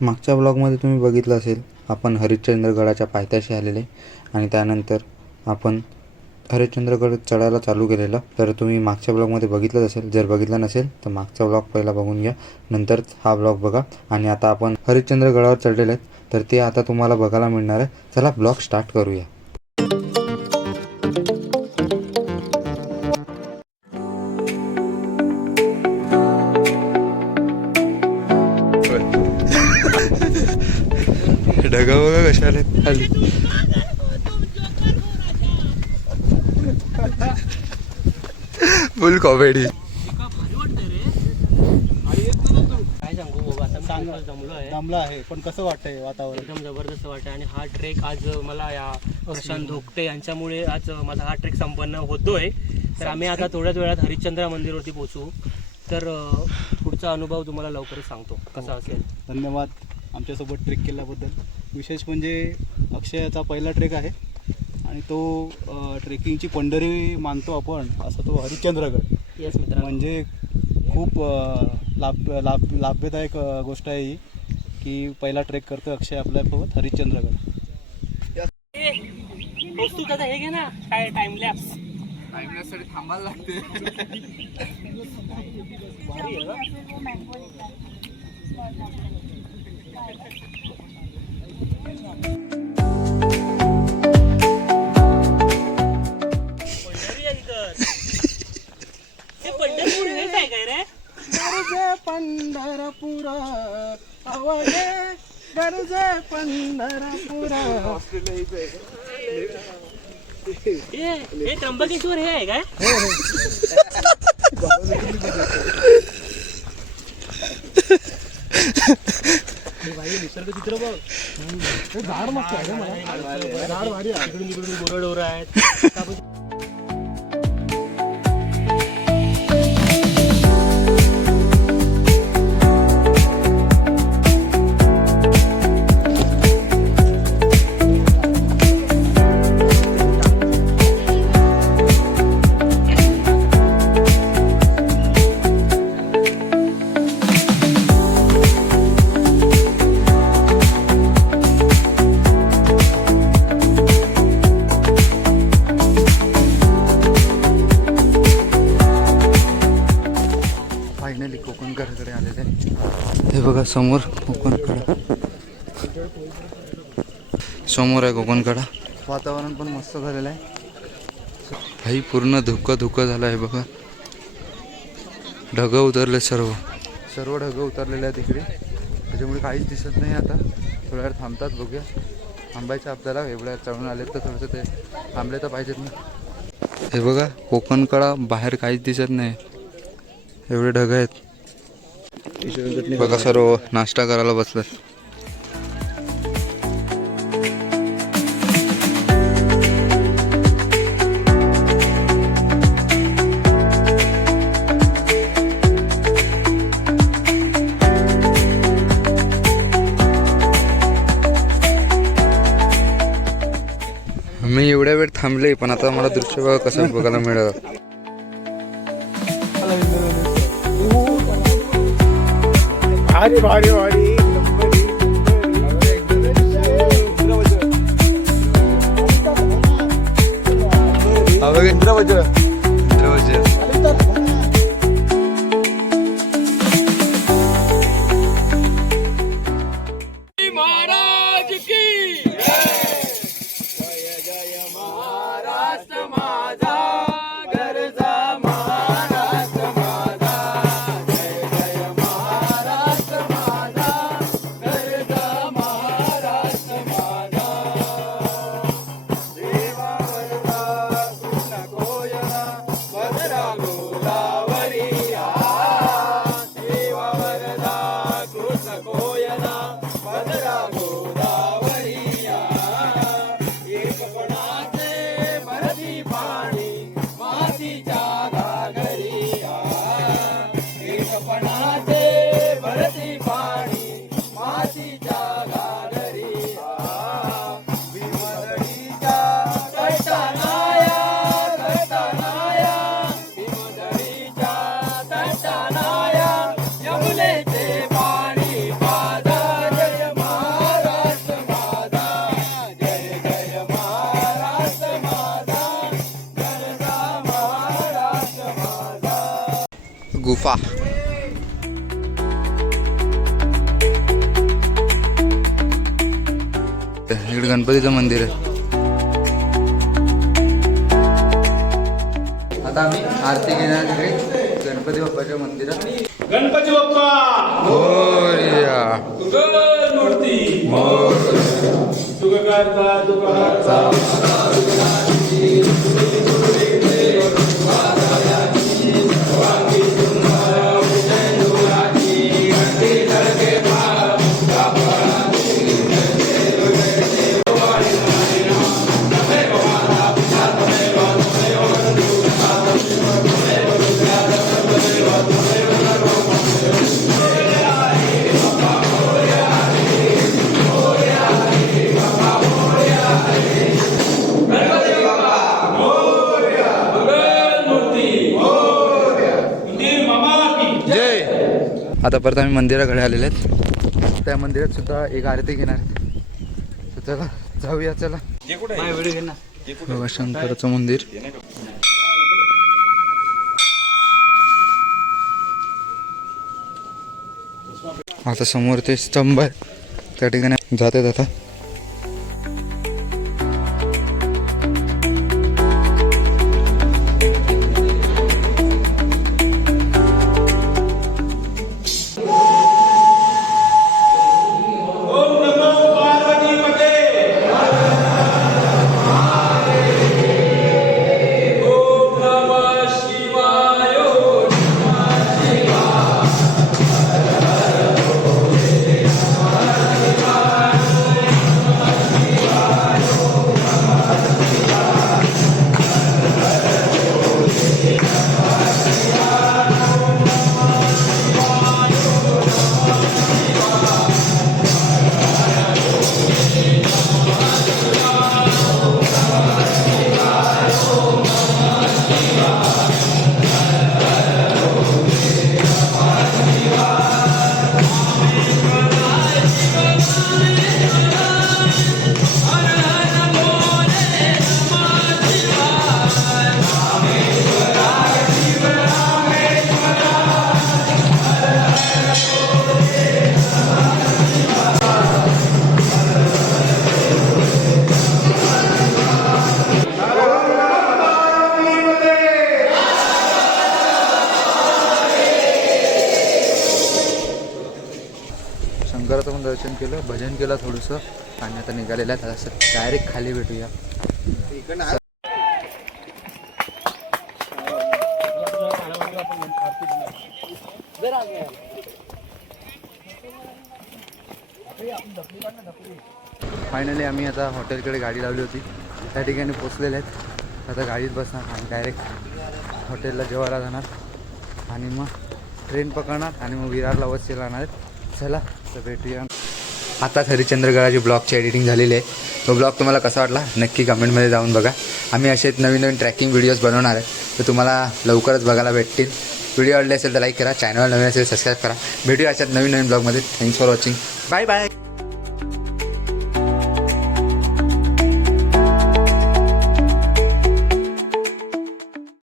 मागच्या ब्लॉगमध्ये तुम्ही बघितलं असेल आपण हरिश्चंद्रगडाच्या पायथ्याशी आलेले आणि त्यानंतर आपण हरिश्चंद्रगड चढायला चालू केलेलं. तर तुम्ही मागच्या ब्लॉगमध्ये बघितलंच असेल. जर बघितलं नसेल तर मागचा ब्लॉग पहिला बघून घ्या, नंतर हा ब्लॉग बघा. आणि आता आपण हरिश्चंद्रगडावर चढलेले आहेत तर ते आता तुम्हाला बघायला मिळणार आहे. चला ब्लॉग स्टार्ट करूया. ढगा बघा कशा आले खाली. फुल कॉमेडी. दमला आहे पण कसं वाटतंय वातावरण? एकदम जबरदस्त वाटतं. आणि हा ट्रेक आज मला या प्रशांत धोकटे यांच्यामुळे आज माझा हा ट्रेक संपन्न होतोय. तर आम्ही आता थोड्याच वेळात हरिश्चंद्र मंदिरवरती पोहोचू. तर पुढचा अनुभव तुम्हाला लवकरच सांगतो कसा असेल. धन्यवाद आमच्यासोबत ट्रेक केल्याबद्दल. विशेष म्हणजे अक्षयाचा पहिला ट्रेक आहे आणि तो ट्रेकिंगची पंढरी मानतो आपण, असा तो हरिश्चंद्रगड. येस मित्र, म्हणजे खूप लाभदायक गोष्ट आहे ही की पहिला ट्रेक करतो अक्षय आपल्यासोबत हरिश्चंद्रगड. पोचतो दादा, हे घे ना काय टाइम लॅप्स. टाइमसाठी थांबायला लागते. पंढरपूर हे काय काय रे? पंढरपुरा अवघे गरजे पंढरपुरा. हे त्र्यंबकेश्वर हे आहे काय? निसर्ग चित्र बघ. झाड मस्त आहे मला. झाड भारी आहे. इकडून तिकडून गोरडोर आहेत. फायनली कोकणकडाकडे आलेले आहे. हे बघा समोर कोकणकडा. समोर आहे कोकणकडा. वातावरण पण मस्त झालेलं आहे. काही पूर्ण धुकं झालं आहे बघा. ढगं उतरले, सर्व ढगं उतरलेले आहेत इकडे. त्याच्यामुळे काहीच दिसत नाही. आता थोड्या वेळ थांबतात, बघूया. थांबायचं आपल्याला. एवढ्या चढून आलेत तर थोडंसं ते थांबले तर पाहिजेत ना. हे बघा कोकणकडा, बाहेर काहीच दिसत नाही, एवढे ढग आहेत. बघा सर्व नाश्ता करायला बसलं. मी एवढ्या वेळ थांबले पण आता मला दृश्य बघा कसं बघायला मिळालं. भारी भारी भारी. इंद्रवज्र. महाराज की जय जय महाराष्ट्र माझा गरजा महाराष्ट्र माझा. जय जय महाराष्ट्र माझा गरजा महाराष्ट्र माझा. देवा वर्गा कृष्ण कोयना गुफा. इकडे गणपतीचं मंदिर आहे. आता आम्ही आरती घेणार तिकडे गणपती बाप्पाच्या मंदिरात. गणपती बाप्पा मोरया. मूर्ती सुखकर्ता दुःखहर्ता आता परत आम्ही मंदिराकडे आलेले आहेत. त्या मंदिरात सुद्धा एक आरती घेणार आहेत. तर चला जाऊया. चला बघा शंकराचं मंदिर. आता समोर ते स्तंभ आहे त्या ठिकाणी जातात आता. शंकराचं पण दर्शन केलं, भजन केलं थोडंसं आणि आता निघालेलं आहे. असं डायरेक्ट खाली भेटूया. फायनली आम्ही आता हॉटेलकडे गाडी लावली होती त्या ठिकाणी पोचलेले आहेत. आता गाडीत बसणार आणि डायरेक्ट हॉटेलला जेवायला जाणार आणि मग ट्रेन पकडणार आणि मग विरारला वसईला जाणार आहेत. चला तर भेटूया. आताच हरिश्चंद्रगडाची ब्लॉगची एडिटिंग झालेली आहे. तो ब्लॉग तुम्हाला कसा वाटला नक्की कमेंटमध्ये जाऊन बघा. आम्ही असेच नवीन नवीन ट्रॅकिंग व्हिडिओज बनवणार आहे तर तुम्हाला लवकरच बघायला भेटतील. व्हिडिओ आवडले असेल तर लाईक करा, चॅनल नवीन असेल सबस्क्राईब करा. भेटूया अशात नवीन नवीन ब्लॉगमध्ये. Thanks for watching. Bye bye.